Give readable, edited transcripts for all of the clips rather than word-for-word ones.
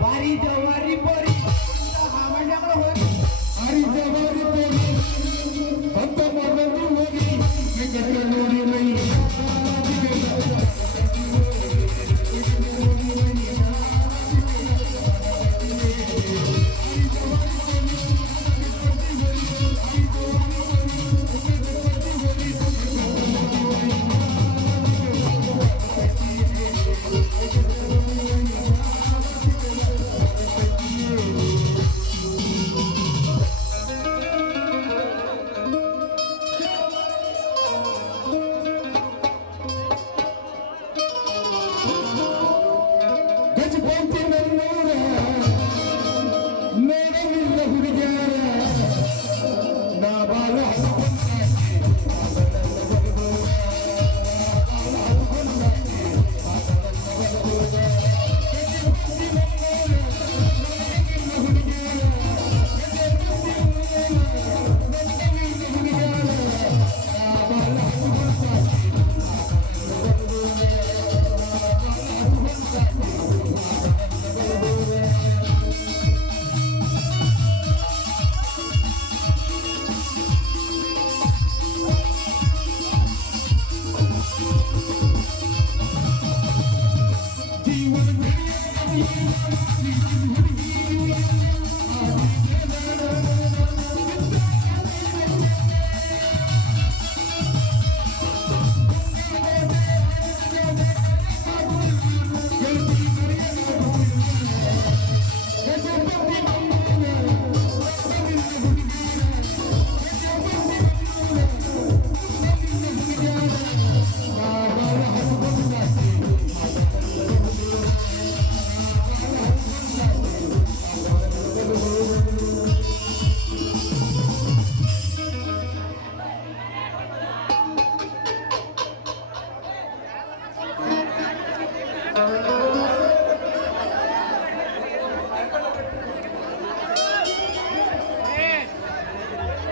ಬಾರಿ ಜವಾರಿ ಬೋರಿ ಹಾಮಣ್ಯಗಳು ಹೋಗಿ ಬಾರಿ ಜವಾರಿ ಬೋರಿ ಅಂತ ಮಗನು ಹೋಗಿ ನೋಡಿ ಮೈ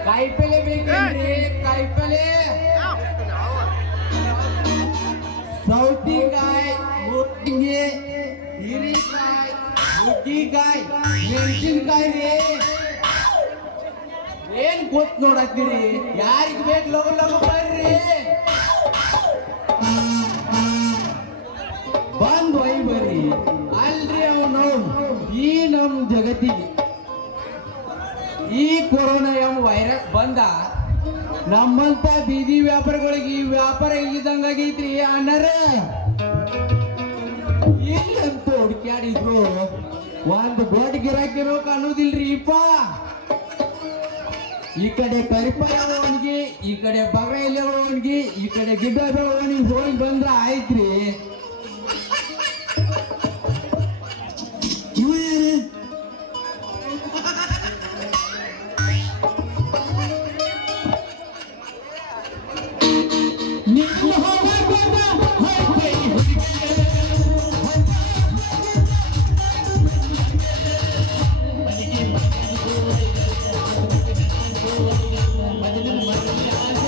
ಕಾಯಿಪಲ್ಲೆ ಬೇಕೇನ್ರಿ ಕಾಯಿಪಲ್ಲೆ ಸೌತಿಕಾಯಿ ಮುಟ್ಟಿಗೆ ಹೀರಿಕಾಯಿ ಮುಟ್ಟಿಕಾಯಿ ಮೆಣಸಿನ್ಕಾಯಿ ರೀ ಏನ್ ಗೊತ್ತ ನೋಡತ್ತೀರಿ ಯಾರಿಗ್ ಬೇಕು ಲಗು ಲಗು ಬರ್ರಿ ಬಂದ್ ಒಯ್ ಬರ್ರಿ ಅಲ್ರಿ ಅವನು ಈ ನಮ್ ಜಗತ್ತಿಗೆ ಈ ಕೊರೋನಾ ಎಂಬ ವೈರಸ್ ಬಂದ ನಮ್ಮಂತ ಬೀದಿ ವ್ಯಾಪಾರಗಳಿಗೆ ಈ ವ್ಯಾಪಾರ ಇಲ್ಲಿದಂಗಾಗೈತ್ರಿ ಅಣ್ಣರ ಇಲ್ಲಂತೂ ಹುಡುಕ್ಯಾಡಿದ್ರು ಒಂದು ದೊಡ್ಡ ಗಿರಾಕಿರೋ ಕಾಣುದಿಲ್ರಿ ಇಪ್ಪ ಈ ಕಡೆ ಕರಿಪಯ ಅವನಿಗೆ ಈ ಕಡೆ ಬಗೈಲಿ ಅವನಿಗೆ ಈ ಕಡೆ ಗಿಡ್ಡ ಅವನಿಗೆ ಹೋಗಿ ಬಂದ್ರ ಆಯ್ತ್ರಿ ಇವ ಯಾರು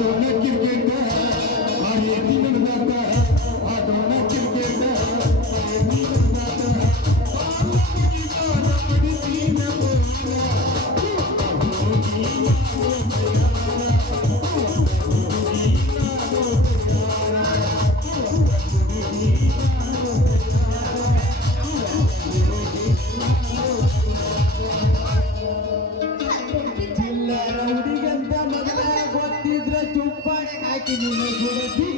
ಆಟೋನ ಕ್ರಿಕೆಟ್ ಆಡಿ ದಿನದಾತ ಆಟೋನ ಕ್ರಿಕೆಟ್ ಆಡಿ ದಿನದಾತ ಚಿಲ್ಲರ ಹುಡುಗಂತ ಮೊದಲ ಗೊತ್ತಿದ್ರ ಚುಪ್ಪಾಣೆ ಹಾಕಿ ನಿನ್ನ ಸುಡತಿ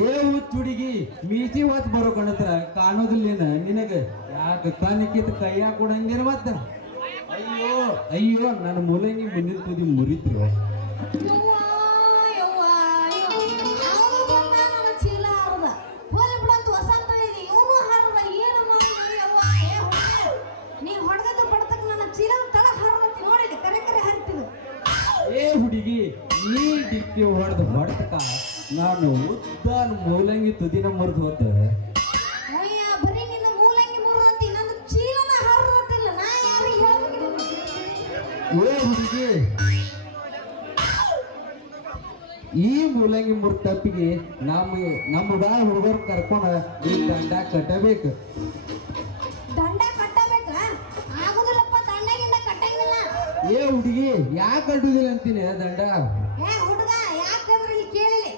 ಏ ಹುಚ್ಚ ಹುಡುಗಿ ಮೀಸಿ ಹೊತ್ತು ಬರೋ ಕಣತ್ರ ಕಾಣೋದಿಲ್ಲ ನಿನಗ ಯಾಕೆ ಕಣ್ಣಿಕ್ಕಿತ್ ಕೈಯ ಕೊಡಂಗೇನ ಮತ್ತ ಅಯ್ಯೋ ಅಯ್ಯೋ ನನ್ನ ಮೂಲಂಗಿ ಮುಂದಿನ ತುದಿ ಮುರಿತ್ರು ಯವ್ವಾ, ಯವ್ವಾ, ಅವ್ನು ಬಂದ ನನ್ನ ಚೀಲ ಹರ್ದ. ಹೋಗ್ಲಿ ಬಿಡಂತ ವಸಂತ ಇದೆ, ಇವ್ನು ಹರ್ದ. ಏನು ಮಾಡ್ಲಿ ಯವ್ವಾ? ಏ ಹುಡ್ಗ, ನೀ ಹೊಡ್ದದ್ದು ಬಡ್ತಕ್ಕ ನನ್ನ ಚೀಲದ ತಳ ಹರ್ದತಿ ನೋಡಿಲ್ಲ, ಕರೆ ಕರೆ ಹರಿತಿದ್ದು. ಏ ಹುಡುಗಿ ನೀ ಡಿಕ್ಕಿ ಹೊಡ್ತಕ ನಾನು ಉದ್ದಾನ ಮೂಲಂಗಿ ತುದಿನ ಮುರಿದು ಹೋದ ಅಯ್ಯ, ಬರೀ ನಿನ್ನ ಮೂಲಂಗಿ ಮುರ್ದತಿ, ನನ್ನ ಚೀಲನ ಹರ್ದತಿಲ್ಲ. ನಾ ಯಾರಿಗೆ ಹೇಳ್ಬೇಕಿಲ್ಲ? ಏ ಹುಡುಗಿ ಈ ಮೂಲಂಗಿ ಮುರಿದ ತಪ್ಪಿಗೆ ನಮ್ಮ ಹುಡುಗರು ಕರ್ಕೊಂಡ ಈ ದಂಡ ಕಟ್ಟಬೇಕು. ದಂಡ ಕಟ್ಟಬೇಕ? ಆಗುದಿಲ್ಲಪ್ಪ, ದಂಡ ಗಿಂಡ ಕಟ್ಟಂಗಿಲ್ಲ. ಏ ಹುಡುಗಿ ಯಾಕೆ ಕಟ್ಟುದಿಲ್ಲ ಅಂತೀನಿ ದಂಡ ಏ ಹುಡುಗ, ಯಾಕಂದ್ರೆ ಇಲ್ಲಿ ಕೇಳಿಲ್ಲ,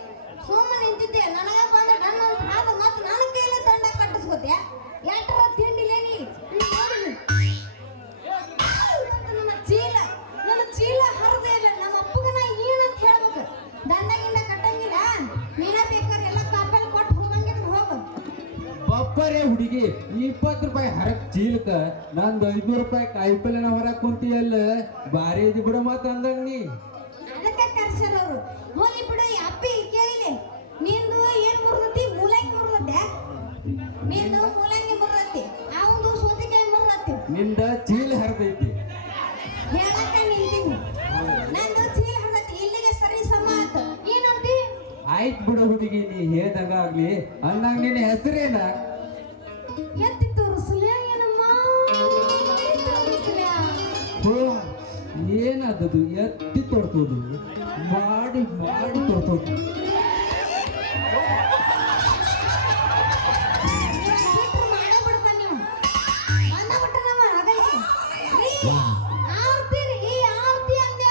ಸುಮ್ಮನೆ ನಿಂತಿದ್ದೆ. ನನಗ ಬಂದ ಡನ್ ಅಂತ ಹಾದ ಮತ್ತೆ ನನ್ನ ಕೈಲೇ ದಂಡ ಕಟ್ಟಿಸ್ಕೋತೆ. ಎಟ್ಟರ ತಿಂಡಿಲೇ ನೀ ಇಲ್ಲಿ ನೋಡಿ ನೀ. ಇವತ್ತು ನನ್ನ ಚೀಲ ಹರಿದೇ ಇಲ್ಲ. ನಮ್ಮ ಅಪ್ಪಗ ನಾ ಏನಂತ ಹೇಳ್ಬೇಕು? ದಂಡ ಗಿಂಡ ಕಟ್ಟಂಗಿಲ್ಲ, ನೀನ ಬೇಕಾದ್ರೆ ಎಲ್ಲ ಕಾಪಲ್ಲಿ ಕೊಟ್ಟು ಹೋಗಂಗಿದ್ರೆ ಹೋಗು. ಬಪ್ಪರೇ ಹುಡುಗಿ 20 ರೂಪಾಯಿ ಹರಕ್ ಚೀಲಕ ನಂದು 500 ರೂಪಾಯಿ ಕಾಯಿಪಲ್ಲೆನ ಹೊರಕ್ ಕುಂತಿಯಲ್ಲ ಬಾರಿ ಇದ್ ಬಿಡ ಮತ್ತ ಅಂದಂಗ ನೀ ಅದಕ್ಕೆ ಕರ್ಸರ್ ಅವರು. ಹೋಲಿ ಬಿಡು, ಈ ಅಪ್ಪಿ ಇಲ್ಲಿ ಕೇಳಿಲ್ಲ, ನಿಂದು ಏನ್ ಮುರ್ದತಿ? ಮೂಲಂಗಿ ಮುರ್ದತೆ. ನಿಂದು ಮೂಲಂಗಿ ಮುರ್ದತಿ, ಅವಂದು ಸೌತೆಕಾಯಿ ಮುರ್ದತಿ. ನಿಂದ ಚೀಲ ಹರಿದೈತಿ ಹೇಳಕ್ಕ ನಿಂತೀನಿ, ನಂದು ಚೀಲ ಹರ್ದತಿ. ಇಲ್ಲಿಗೆ ಸರಿ ಸಮ ಆತು. ಏನಂತಿ? ಆಯ್ತು ಬಿಡ ಹುಡುಗಿ ನೀ ಹೇಳ್ದಂಗ ಆಗ್ಲಿ. ಅಂದಂಗ ನಿನ್ನ ಹೆಸರೇನ? ಎತ್ತಿ ತೋರಿಸಲ ಏನಮ್ಮ? ಎತ್ತಿ ತೋರಿಸಲ? ಹೋ ಏನದದು ಎತ್ತಿ ತೊಡ್ತೋದು ಮಾಡಿ ಮಾಡಿ ತೊಡ್ತೋದು ಬಿಟ್ರು ಮಾಡೇ ಬಿಡ್ತಾನೆ ನೀವು. ಬಂದ ಬಿಟ್ಟ ನಮ್ಮ ಹಾಗಾಗಿ. ರೀ, ಆರ್ತಿ ರೀ, ಆರ್ತಿ ಅಂದ್ಯ.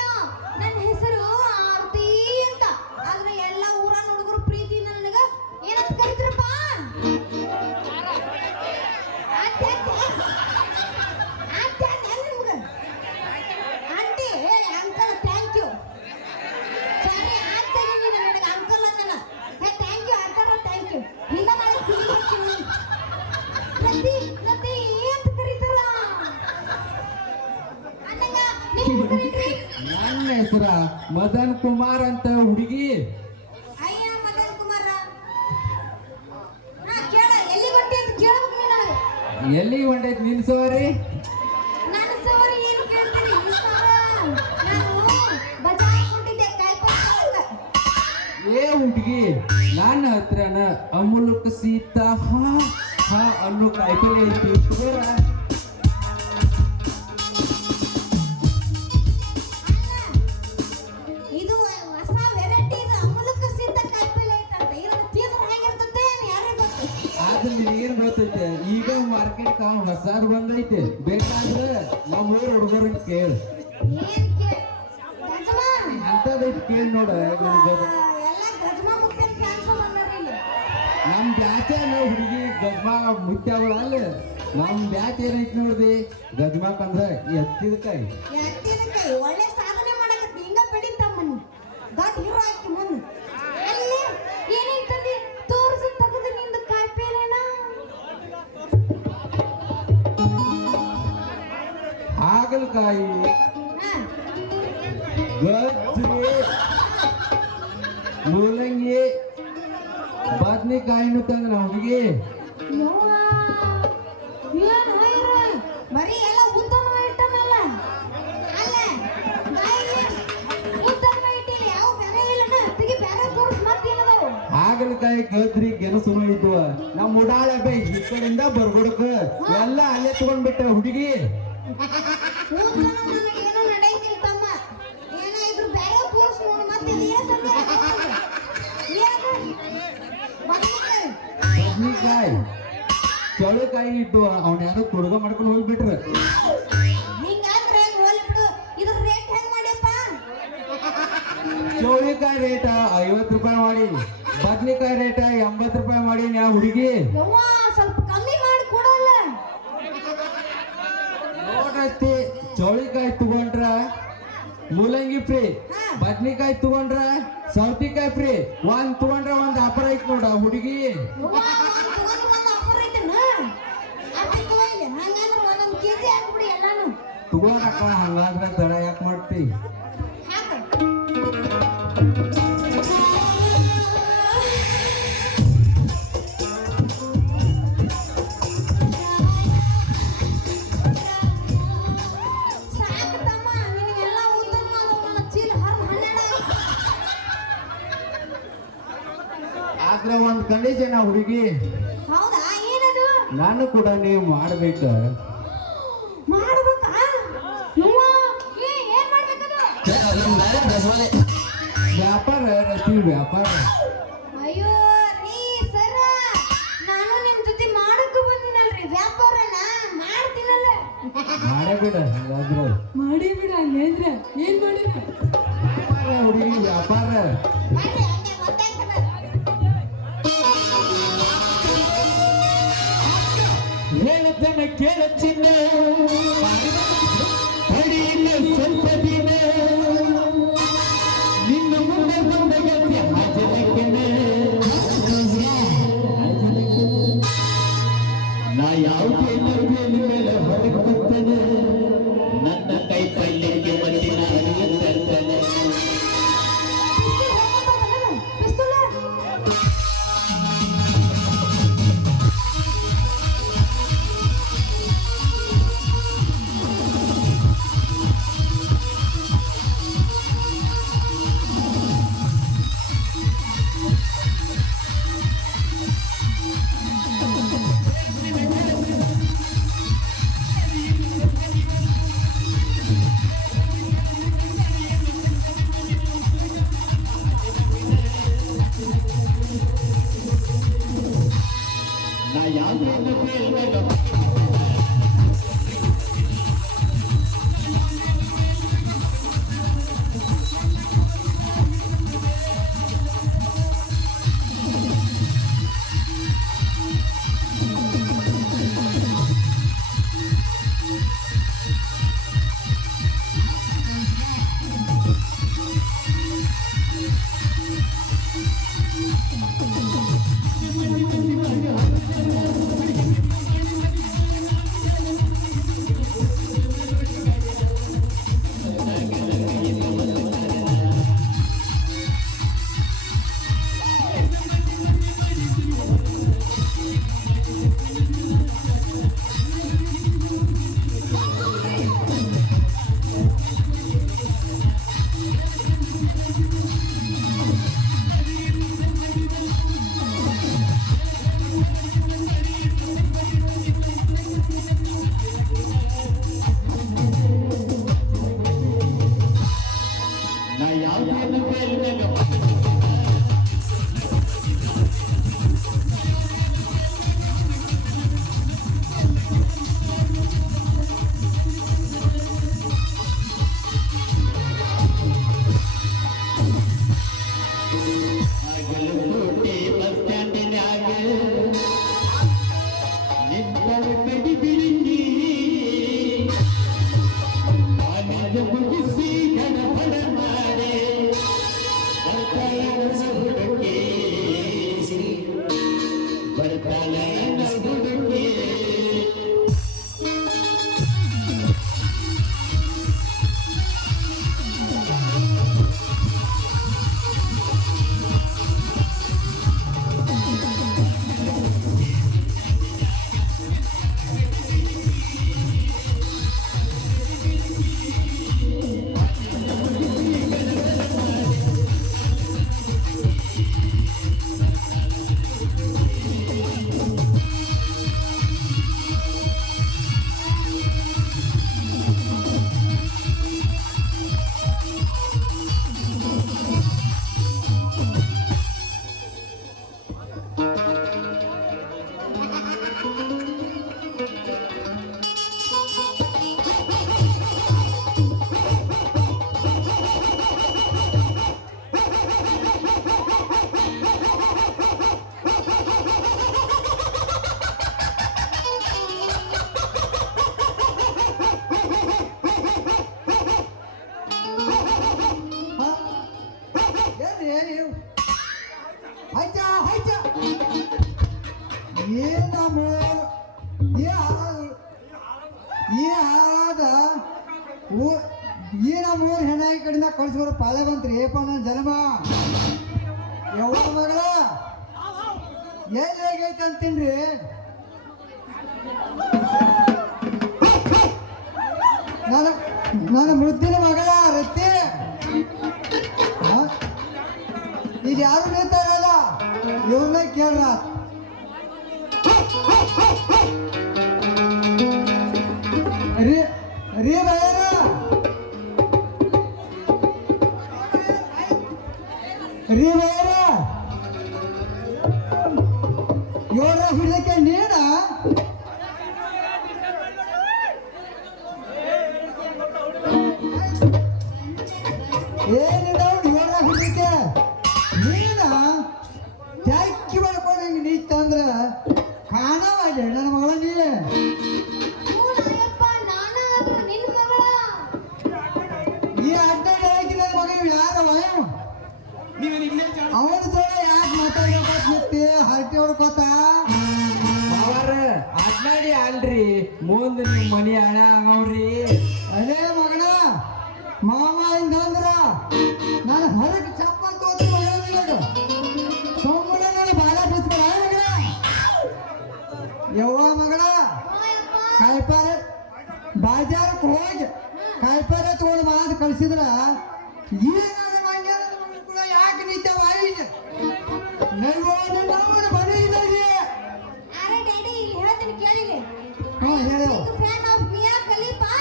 ನನ್ನ ಹೆಸರು ಆರ್ತಿ ಅಂತ. ಆದ್ರೆ ಎಲ್ಲ ಊರನ್ನ ಹುಡುಗರು ಪ್ರೀತಿ ನನಗ ಏನಂತ ಕರಿದ್ರಪ್ಪ? ಆಂಟಿ ನಿಮ್ಗೆ ಆಂಟಿ ಅಂಕಲ್ ಥ್ಯಾಂಕ್ ಯು. ಸರಿ ಆಂಟಿ ನೀನು ನನಗೆ ಅಂಕಲ್ ಅಂದನ. Thank you uncle, thank you. ಹಿಂಗ ಮಾಡಿ ಖುಷಿ ಆಗ್ತೀನಿ. ಲತಿ ಲತಿ ಅಂತ ಕರೀತಾರ ಅಂದಂಗ ನೀವು ಕರೀರಿ. ನನ್ನ ಹೆಸರ ಮದನ್ ಕುಮಾರ್ ಅಂತ ಹುಡುಗಿ. ಅಯ್ಯ ಮದನ್ ಕುಮಾರ, ಹಾ ಕೇಳ, ಎಲ್ಲಿ ಹೊಂಟಿ ಅಂತ ಕೇಳ್ಬೇಕು ನೀನು ನನಗೆ. ಎಲ್ಲಿ ಹೊಂಟೈತಿ ನಿನ್ ಸವಾರಿ? ನನ್ನ ಸವಾರಿ ಏನು ಕೇಳ್ತೀನಿ? ಈ ಸವಾರ ನಾನು ಬಜಾರ್ ಹೊಂಟಿದ್ದೆ ಕಾಯ್ಕೊಂಡು. ಏ ಹುಡುಗಿ ನನ್ನ ಹತ್ರನ ಅಮೂಲಕ ಸೀತಾ ಹಾ ಅನ್ನೋ ಕಾಯಿಪಲ್ಲೆ ಐತಿ ತಗೋರ. ಇದು ಹೊಸ ವೆರೈಟಿ, ಇದು ಅಮೂಲಕ ಸಿದ್ಧ ಕಾಯಿಪಲ್ಲೆ ಐತಂತೆ. ಇದನ್ನ ತಿಂದ್ರೆ ಹೆಂಗಿರ್ತದೆ ಯಾರೇ ಗೊತ್ತು. ಆದ್ರೆ ನಿನಗೇನ್ ಗೊತ್ತೈತೆ ಈಗ ಮಾರ್ಕೆಟ್ ಹೊಸಾದ್ ಬಂದೈತೆ. ಬೇಕಾದ್ರೆ ನಮ್ಮ ಊರ್ ಹುಡುಗರನ್ನ ಕೇಳು ಏನ್ ಗಜಮಾ ಅಂತದೈತಿ ಕೇಳಿ ನೋಡ ನಿನಗ್ ಗೊತ್ತ. ಎಲ್ಲ ಗಜಮಾ ಮುಖ್ಯ ಫ್ಯಾನ್ಸ್ ಬಂದಾರ ಇಲ್ಲಿ. ನಮ್ ಬ್ಯಾಚ ನಾವು ಹುಡುಗಿ ಗಜ್ಮಾ ಮುತ್ಯಾಗಳು ಅಲ್ಲ. ನಮ್ ಬ್ಯಾಚ್ ಏನೈತಿ ನೋಡ್ದಿ ಗಜ್ಮಾಕ್ ಅಂದ್ರ ಎತ್ತಿದ ಕೈ. ಯಾಕಿದಕ್ಕೆ ಒಳ್ಳೆ ಸಾಧನೆ ಮಾಡಕತ್ತಿ, ಹಿಂಗ ಬೆಳಿತಮ್ಮನಿ ದೊಡ್ಡ ಹೀರೋ ಆಕಿ ಮುಂದೆ. ಅಲ್ಲಿ ಏನೈತಂದಿ ತೋರಿಸಿ ತೆಗೆದು ನಿಂದು ಕಾಯಿಪಲ್ಲೆನ. ಹಾಗಲಕಾಯಿ, ಹಾ ಗಜ್ರಿ, ಮೂಲಂಗಿ, ಬದ್ನಿಕಾಯಿನೂ ತಂದ ನಾವು ಹುಡುಗಿ. ಯವ್ವ, ಏನ್ ಹೈರ ಬರೀ ಎಲ್ಲ ಉದ್ದನ ಇಟ್ಟನಲ್ಲ. ಅಲ್ಲ ಉದ್ದನ ಇಟ್ಟಿಲ್ಲ, ಯಾವ ಬೇರೆ ಇಲ್ಲನ ತೆಗಿ ಬೇರೆ ತೋರಿಸ್ ಮತ್ತೇನದಾವು. ಹಾಗಲಕಾಯಿ, ಗಜ್ರಿ, ಗೆಣಸುನು ಇದ್ವ. ನಮ್ಮ ಉಡಾಳ ಬೈ ಈ ಕಡೆಯಿಂದ ಬರ್ಗೊಡಕ ಎಲ್ಲ ಅಲ್ಲೇ ತಗೊಂಡ್ಬಿಟ್ಟ ಹುಡುಗಿ. ಉದ್ದನ ನನಗೆ ಏನೋ ನಡೆಯಂಗಿಲ್ಲ ತಮ್ಮ. ಏನೋ ಇದ್ರು ಬೇರೆ ತೋರಿಸ್ ನೋಡು. ಮತ್ತೆ ಏನು ತಂದೆ ಬದ್ನಿಕಾಯಿ, ಚೌಳಿಕಾಯಿ ಇದ್ವ. ಅವ್ನ ಯಾರೋ ಕುಡ್ಗ ಮಾಡ್ಕೊಂಡು ಹೋಗ್ಬಿಟ್ರ. ಹಿಂಗಾದ್ರೆ ಹೋಲಿ ಬಿಡು. ಇದ್ರ ರೇಟ್ ಹೆಂಗ್ ಮಾಡ್ಯಪ್ಪ? ಚೌಳಿಕಾಯಿ ರೇಟ 50 ರೂಪಾಯಿ ಮಾಡಿ, ಬದ್ನಿಕಾಯಿ ರೇಟ 80 ರೂಪಾಯಿ ಮಾಡಿ ನಾ ಹುಡುಗಿ. ಯವ್ವ, ಸ್ವಲ್ಪ ಕಮ್ಮಿ ಮಾಡಿ ಕೊಡಲ್ಲ. ನೋಡತ್ತಿ ಚೌಳಿಕಾಯಿ ತಗೊಂಡ್ರ ಮೂಲಂಗಿ ಫ್ರೀ ಹಾ. ಬದ್ನಿಕಾಯಿ ತಗೊಂಡ್ರ ಸೌತಿಕಾಯಿ ಫ್ರೀ ಒಂದ್ ತಗೊಂಡ್ರ ಒಂದ್ ಆಫರ್ ಐತ್ ನೋಡ ಹುಡುಗಿ ಅವ್ವ, ತಗೊಂಡ್ ಬಂದ್ offer ಐತೇನ? ಅಪ್ಪಿ ತಗೋ ಇಲ್ಲಿ. ಹಂಗಂದ್ರ ಒಂದೊಂದ್ ಕೆಜಿ ಹಾಕ್ಬಿಡಿ ಎಲ್ಲಾನು. ತಗೋರಕ್ಕ ಹಂಗಾದ್ರ ತಡ ಯಾಕೆ ಮಾಡ್ತಿ ಹಾಕು. ಸಾಕು ತಮ್ಮ, ನಿನಗೆಲ್ಲ ಉದ್ದನ್ ಮಾಡು, ನನ್ನ ಚೀಲ ಹರ್ದ್ ಹನ್ನೆರಡು ಆಯ್ತು. ಆದ್ರೆ ಒಂದ್ ಕಂಡೀಷನ್ ಹುಡುಗಿ ಹೌದಾ, ಏನದು? ನಾನು ಕೂಡ ನೀವು ಮಾಡ್ಬೇಕ ಮಾಡ್ಬೇಕಾ? ಯವ್ವ, ಏನ್ ಮಾಡ್ಬೇಕದು? ವ್ಯಾಪಾರ ರತಿ ವ್ಯಾಪಾರ ಅಯ್ಯೋ ರೀ ಸರ, ನಾನು ನಿಮ್ ಜೊತೆ ಮಾಡಕ್ಕೆ ಬಂದಿನಲ್ರಿ ವ್ಯಾಪಾರನ ಮಾಡ್ತೀನಲ್ಲ. ಮಾಡೇ ಬಿಡ ಹಂಗಾದ್ರೆ ಮಾಡಿ ಬಿಡ ಹಂಗಂದ್ರೆ ಏನ್ ಮಾಡಿರ? ವ್ಯಾಪಾರ ಹುಡುಗಿ ವ್ಯಾಪಾರ ಮಾಡ್ರಿ, ಹಂಗೆ ಗೊತ್ತಾಗ್ತದ. ಹೇಳತನ ಕೇಳ ಚಿನ್ನ ಹಡಿಯಿಲ್ಲ ಸ್ವಲ್ಪ ದಿನ ನಿನ್ನ ಮುಂದೆ ಬಂದ ಗೆದ್ದೆ ಹಾಜರಕ್ಕೆನ ನಾ ಯಾವುದೇ ನಂಬಿಯಲ್ಲಿ ಮೇಲೆ ಹೊರಗೆ ಬರ್ತೇನೆ ನನ್ನ ಕೈ ಪಲ್ಯಕ್ಕೆ ಮತ್ತಿನ ಅರಿವು ತರ್ತೇನೆ ಪಿಸ್ತೂಲ್ ನಾ ಯಾವುದೇ ನಂಬಿಯಲ್ಲಿ ಮೇಲೆ ನಾ ಯಾವುದೇ ನಂಬಿಯಲ್ಲಿ ಮೇಲೆ ಕೋಟೆ ಬಸ್ ಸ್ಟ್ಯಾಂಡಿನಾಗ ನಿಂತವ ಕಡಿ ಬಿರಿಂಗಿ ಆನಂದ ಮುಗಿಸಿ ಗಡಬಡ ಮಾಡಿ ಬರ್ತಾಳ ಹುಡುಕಿ ಬರ್ತಾಳ ಹುಡುಕಿ ನೀವು ಆಯ್ತ ಆಯ್ತ ಏನ್ ನಮ್ಮೂರ್ ಈ ಹಾಳಾದ ಈ ನಮ್ಮೂರ್ ಹೆಣ್ಣಾಗಿ ಕಡೆಯಿಂದ ಕಳ್ಸಿರೋ ಪಾಳೆ ಬಂತ್ರಿ ಏಪ ನನ್ನ ಜನ್ಮ ಯಾವ ಮಗಳ ಎಲ್ಲಿ ಹೇಗೈತೆ ಅಂತೀನ್ರಿ ನನ್ನ ಮುದ್ದಿನ ಮಗಳ ರತ್ತಿ ಈಗ ಯಾರು ನಿಂತಾರಲ್ಲ ಇವ್ರನ್ನ ಕೇಳ್ರ ರೀ ರೀ ಬಯರ ರೀ ಬಯರ ಇವ್ರ ಹಿಡಿದಕ್ಕೆ ನೀಡ ಏನಿದವ್ರು ಇವ್ರ ಹಿಡಿದಕ್ಕೆ ನೀಡ ಟ್ಯಾಕಿ ಮಾಡ್ಕೊಂಡು ಹಿಂಗೆ ನೀತ್ತಂದ್ರ ಕಾಣವಾಜ ನನ್ನ ಮಗಳ ನೀ ಅಯ್ಯಪ್ಪ ನಾನ ಅದು ನಿನ್ ಮಗಳ ಈ ಅಡ್ಡ ಹೇಳಕ್ಕೆ ನನ್ನ ಮಗ ಯಾರವ ಅವನ ಜೋಡ ಯಾಕೆ ಮಾತಾಡ್ಬೇಕಂತಿ ಹರಟಿ ಹೊಡ್ಕೋತ ಅವರ ಅಡ್ನಾಡಿ ಅಲ್ರಿ ಮುಂದ್ ನಿಮ್ ಮನಿ ಹಣ ಆಗವ್ರಿ ಅದೇ ಮಗನ ಮಾಮ ಹಿಂಗಂದ್ರ ನಾನು ಹೊರಗೆ ಚಪ್ಪಲ್ ತೋತಿ ಹೇಳೋದಿಲ್ಲ ಸೋಮಣ್ಣ ನನ್ನ ಬಾಲ ಬಿಚ್ಬೇಡ ಮಗನ ಯವ್ವ ಮಗಳ ಕಾಯಿಪಾರೆ ಬಾಜಾರಕ್ಕೆ ಹೋಗಿ ಕಾಯಿಪಾರೆ ತಗೊಂಡು ಮಾತು ಕಳಿಸಿದ್ರ ಏನಾದ್ರು ಮಂಗ್ಯ ಕೂಡ ಯಾಕೆ ನಿಂತವ ನಮ್ಮನ ಮನೆ ಇದ್ದಾಗೆ ಅರೆ ಡ್ಯಾಡಿ ಇಲ್ಲಿ ಹೇಳ್ತೀನಿ ಕೇಳಿಲಿ ಹ್ಞೂ ಹೇಳು ಫ್ಯಾನ್ ಆಫ್ ಮಿಯಾ ಖಲೀಫಾ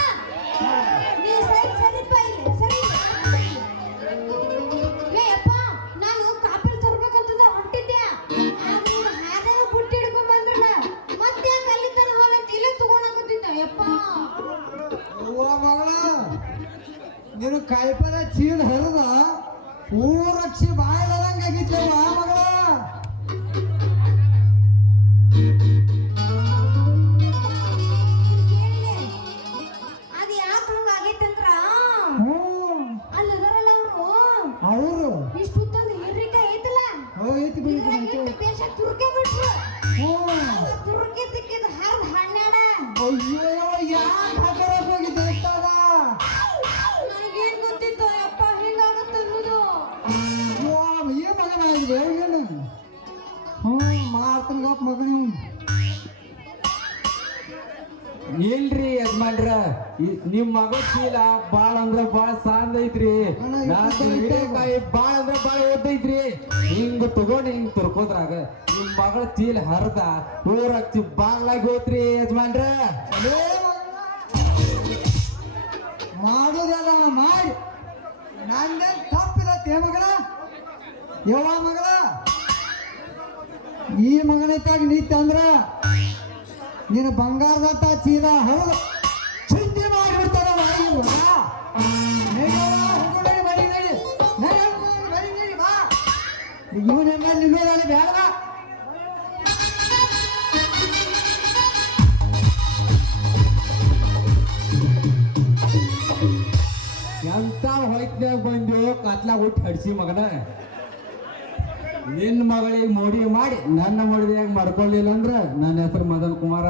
ನೀ ಸರಿಪ್ಪ ಇಲ್ಲಿ ಸರಿ ಏ ಅಪ್ಪ ನಾನು ಕಾಪಿಲ್ ತರ್ಬೇಕಂತಂದ್ರೆ ಹೊಂಟಿದ್ದೆ ಆದ್ರೆ ಹಾದಾಗ ಬುಟ್ಟಿ ಹಿಡ್ಕೊಂಡ್ ಬಂದ್ರಲ್ಲ ಮತ್ತೆ ಯಾಕೆ ಅಲ್ಲಿ ತನ ಹೋಲಂತ ಇಲ್ಲೇ ತಗೊಂಡಾಕತ್ತಿದ್ದೆ ಯಪ್ಪ ಅವ್ವ ಮಗಳ ನೀನು ಕಾಯಿಪಲ್ಯ ಚೀಲ ಹರಿದ ಊರಕ್ಷಿ ಬಾಯ್ಲದಂಗ ಆಗಿತ್ತವ ಮಗಳ ಕೇಳಿಲೆ ಅದು ಯಾಕೆ ಹಂಗ ಆಗೈತಂದ್ರ ಹ್ಞೂ ಅಲ್ಲಿ ಅದರಲ್ಲ ಅವರು ಅವರು ಇಷ್ಟೊತ್ತೊಂದು ಹಿರಿಕಾಯಿ ಐತಲ್ಲ ಐತಿ ಬಿಡಿ ಇಟ್ಟು ಬೇಷ ತುರ್ಕೆ ಬಿಟ್ರು ಹ್ಞೂ ತುರ್ಕೆ ತಿಕ್ಕಿದ ಹರಿದ ಹಣ್ಣಾಡ ಅಯ್ಯೋ ಯಾಕೆ ಹಾಕರಕ್ಕೆ ಹೋಗಿದ್ದೆ ಎಷ್ಟಾದ ನನಗೇನ್ ಗೊತ್ತಿತ್ತು ಅಪ್ಪ ಹಿಂಗಾಗುತ್ತೆ ಅನ್ನೋದು ಈ ಮಗನ ಆಗಿದೆ ಏನು ಹ್ಞೂ ಮಾಡ್ತಾನೆ ಗಪ್ಪ ಮಗನ ಇಲ್ರಿ ಯಜಮಾನ್ರ ನಿಮ್ ಮಗ ಚೀಲ ಬಾಳ ಅಂದ್ರ ಬಾಳ ಸಾಂದ್ ಐತ್ರಿ ಕಾಯಿ ಬಾಳ ಅಂದ್ರ ಬಾಳ ಓದೈತ್ರಿ ಹಿಂಗ್ ತಗೊಂಡ್ ಹಿಂಗ್ ತುರ್ಕೋದ್ರಾಗ ನಿಮ್ ಮಗಳ ಚೀಲ ಹರ್ದ ಊರಾಗ ಬಾಗ್ಲಾಗಿ ಹೋತ್ರಿ ಯಜಮಾನ್ರ ಮಾಡೋದೆಲ್ಲ ಮಾಡಿ ನಂದೇನ್ ತಪ್ಪಿಲ್ಲ ಮಗಳ ಯವ್ವ ಮಗಳ ಈ ಮಗನೈತಾಗ ನೀತ ಅಂದ್ರ ನೀನು ಬಂಗಾರದತ್ತ ಚೀಲ ಹರಿದು ಚಿಂತೆ ಮಾಡಿಬಿಡ್ತಾರ ಇವನೆಲ್ಲ ನಿಲ್ಲೋದಾಳೆ ಬೇಡ ಎಂತ ಹೊಯ್ತ್ನ್ಯಾಗ ಬಂದು ಕತ್ಲಾಗ ಹುಟ್ಟಿ ಹಡ್ಸಿ ಮಗನ ನಿನ್ನ ಮಗಳಿಗೆ ಮೋಡಿ ಮಾಡಿ ನನ್ನ ಮೋಡಿದಾಗ ಮಾಡ್ಕೊಳ್ಳಿಲ್ಲ ಅಂದ್ರ ನನ್ನ ಹೆಸರು ಮದನ್ ಕುಮಾರ